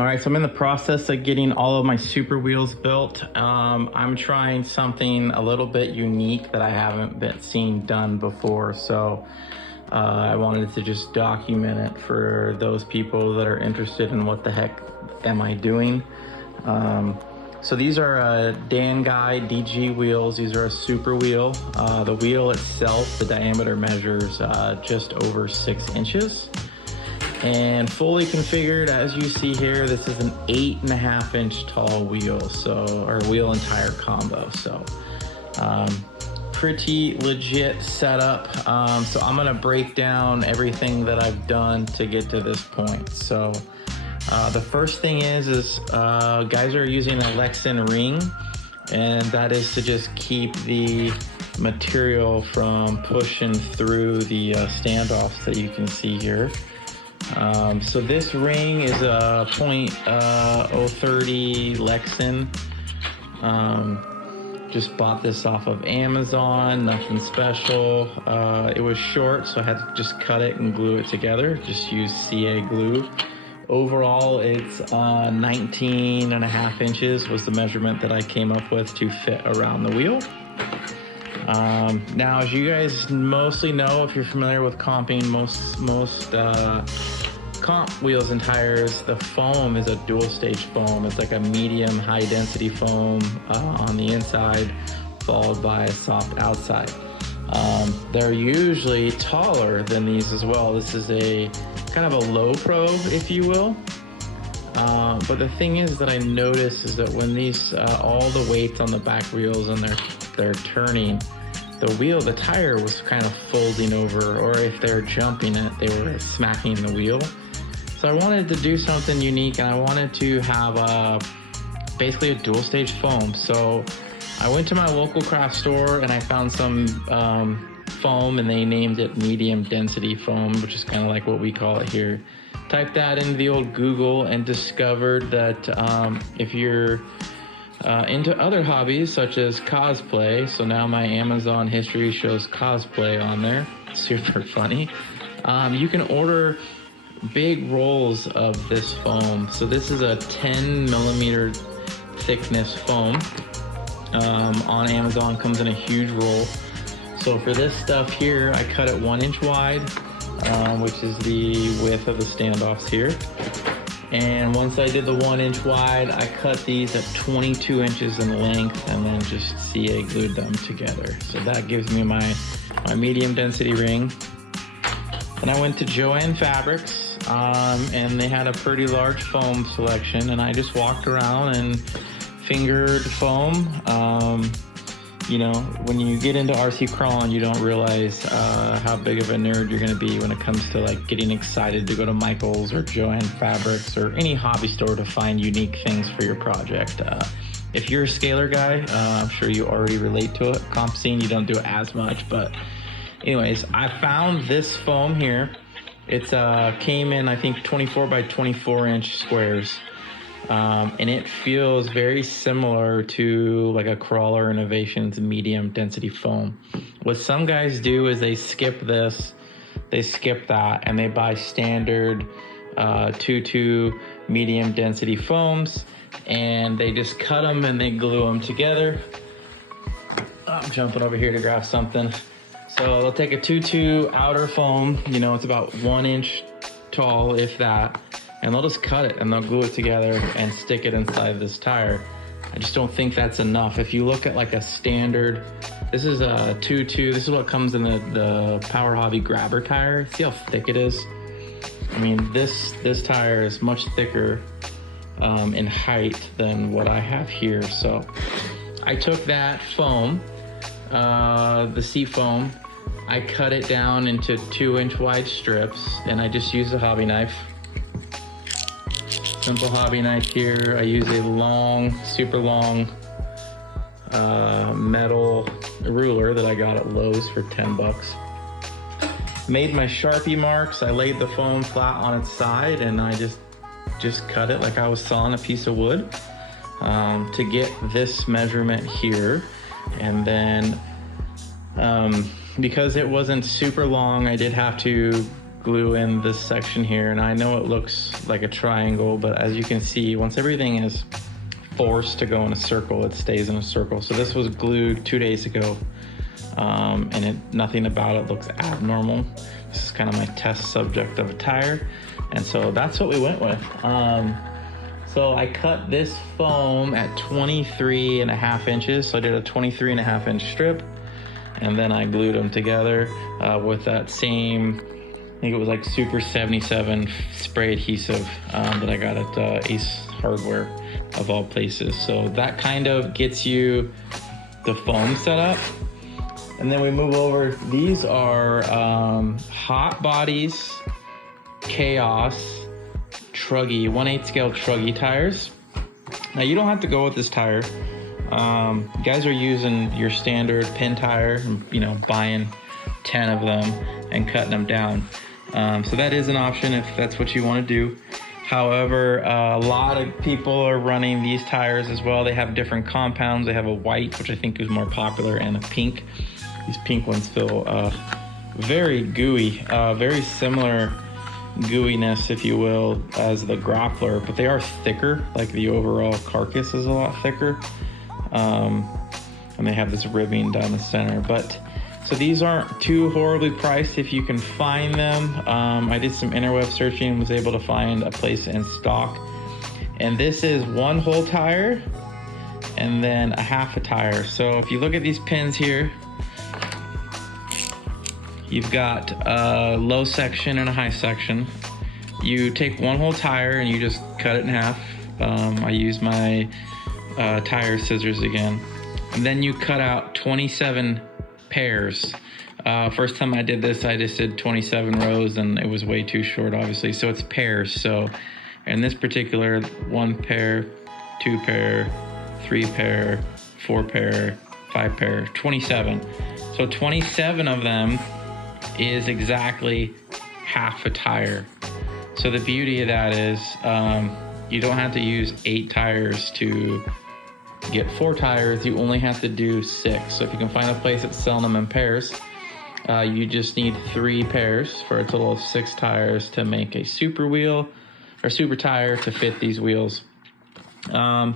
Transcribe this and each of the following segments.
All right, so I'm in the process of getting all of my super wheels built. I'm trying something a little bit unique that I haven't been seen done before. So I wanted to just document it for those people that are interested in what the heck am I doing. So these are Dan Guy DG wheels. These are a super wheel. The wheel itself, the diameter measures just over 6 inches. And fully configured, as you see here, this is an 8.5 inch tall wheel, or wheel and tire combo. So pretty legit setup. So I'm gonna break down everything that I've done to get to this point. So the first thing is guys are using a Lexan ring, and that is to just keep the material from pushing through the standoffs that you can see here. So this ring is a .030 Lexan. Just bought this off of Amazon, nothing special. It was short, so I had to just cut it and glue it together. Just use CA glue. Overall, it's 19.5 inches was the measurement that I came up with to fit around the wheel. Now, as you guys mostly know, if you're familiar with comping, most comp wheels and tires, the foam is a dual stage foam. It's like a medium high density foam on the inside, followed by a soft outside. They're usually taller than these as well. This is a kind of a low pro, if you will. But the thing is that I noticed is that when these all the weights on the back wheels and they're turning, the tire was kind of folding over, or if they're jumping it, they were smacking the wheel. So I wanted to do something unique, and I wanted to have basically a dual stage foam. So I went to my local craft store and I found some foam, and they named it medium density foam, which is kind of like what we call it here. Typed that into the old Google and discovered that if you're into other hobbies such as cosplay, so now my Amazon history shows cosplay on there, super funny. You can order big rolls of this foam. So this is a 10 millimeter thickness foam. On Amazon, comes in a huge roll. So for this stuff here, I cut it 1 inch wide, which is the width of the standoffs here. And once I did the 1 inch wide, I cut these at 22 inches in length and then just CA glued them together. So that gives me my medium density ring. Then I went to Joann Fabrics, and they had a pretty large foam selection, and I just walked around and fingered foam. You know, when you get into RC crawling, you don't realize how big of a nerd you're gonna be when it comes to like getting excited to go to Michael's or Joann Fabrics or any hobby store to find unique things for your project. If you're a scalar guy, I'm sure you already relate to it. Comp scene, you don't do it as much, but anyways, I found this foam here. It's came in, I think, 24 by 24 inch squares. And it feels very similar to like a Crawler Innovations medium density foam. What some guys do is they skip this, they skip that, and they buy standard 2-2 medium density foams, and they just cut them and they glue them together. I'm jumping over here to grab something. So they'll take a 2-2 outer foam, you know, it's about 1 inch tall, if that, and they'll just cut it and they'll glue it together and stick it inside this tire. I just don't think that's enough. If you look at like a standard, this is a 2-2, this is what comes in the Power Hobby grabber tire. See how thick it is? I mean, this tire is much thicker in height than what I have here. So I took that foam, the seat foam, I cut it down into 2 inch wide strips, and I just used a hobby knife. Simple hobby knife here. I use a long, super long metal ruler that I got at Lowe's for 10 bucks. Made my Sharpie marks. I laid the foam flat on its side, and I just cut it like I was sawing a piece of wood to get this measurement here. And then because it wasn't super long, I did have to glue in this section here, and I know it looks like a triangle, but as you can see, once everything is forced to go in a circle, it stays in a circle. So this was glued 2 days ago, and nothing about it looks abnormal. This is kind of my test subject of a tire, and so that's what we went with. So I cut this foam at 23.5 inches. So I did a 23.5 inch strip, and then I glued them together with that same, I think it was like Super 77 spray adhesive that I got at Ace Hardware of all places. So that kind of gets you the foam set up. And then we move over. These are Hot Bodies Chaos Truggy 1/8 scale Truggy tires. Now you don't have to go with this tire. You guys are using your standard pin tire, you know, buying 10 of them and cutting them down. So that is an option if that's what you want to do. However, a lot of people are running these tires as well. They have different compounds. They have a white, which I think is more popular, and a pink. These pink ones feel very gooey, very similar gooiness, if you will, as the grappler, but they are thicker. Like the overall carcass is a lot thicker, and they have this ribbing down the center. But so these aren't too horribly priced if you can find them. I did some interweb searching, was able to find a place in stock, and this is one whole tire and then a half a tire. So if you look at these pins here, you've got a low section and a high section. You take one whole tire and you just cut it in half. I use my tire scissors again. And then you cut out 27 pairs. First time I did this, I just did 27 rows and it was way too short, obviously. So it's pairs. So in this particular, 1 pair, 2 pair, 3 pair, 4 pair, 5 pair, 27. So 27 of them is exactly half a tire. So the beauty of that is you don't have to use 8 tires to get 4 tires. You only have to do 6. So if you can find a place that's selling them in pairs, you just need 3 pairs for a total of 6 tires to make a super wheel or super tire to fit these wheels. And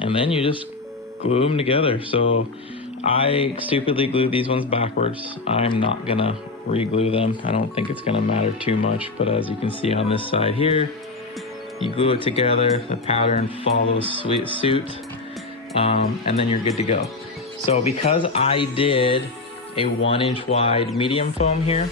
then you just glue them together. So I stupidly glued these ones backwards. I'm not gonna re-glue them. I don't think it's gonna matter too much, but as you can see on this side here, you glue it together, the pattern follows suit, and then you're good to go. So because I did a 1 inch wide medium foam here,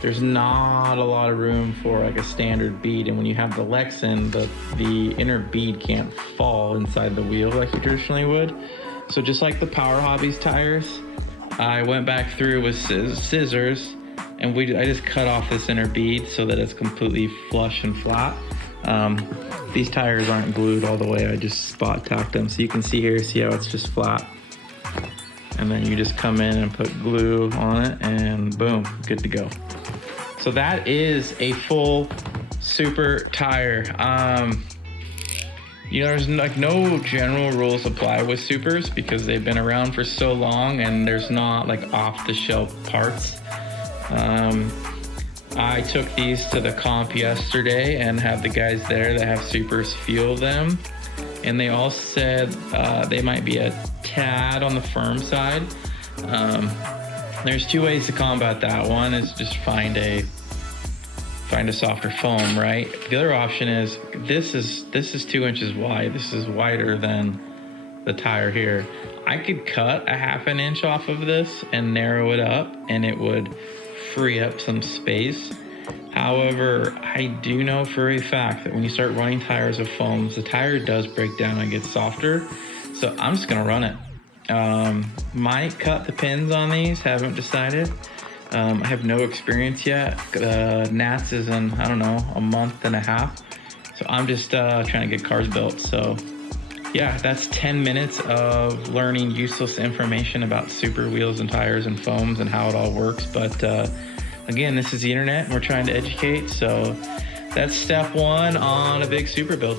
there's not a lot of room for like a standard bead, and when you have the Lexan, the inner bead can't fall inside the wheel like you traditionally would. So just like the Power Hobbies tires, I went back through with scissors and I just cut off this inner bead so that it's completely flush and flat. These tires aren't glued all the way, I just spot tacked them. So you can see here, see how it's just flat. And then you just come in and put glue on it and boom, good to go. So that is a full super tire. You know, there's like no general rules apply with supers because they've been around for so long and there's not like off-the-shelf parts. I took these to the comp yesterday and had the guys there that have supers feel them, and they all said they might be a tad on the firm side. There's 2 ways to combat that. One is just find a softer foam, right? The other option is this is 2 inches wide. This is wider than the tire here. I could cut a 1/2 inch off of this and narrow it up, and it would free up some space. However, I do know for a fact that when you start running tires of foams, the tire does break down and get softer. So I'm just gonna run it. Might cut the pins on these, haven't decided. I have no experience yet. Nats is in, I don't know, a month and a half. So I'm just trying to get cars built. So yeah, that's 10 minutes of learning useless information about super wheels and tires and foams and how it all works. But again, this is the internet and we're trying to educate. So that's step 1 on a big super build.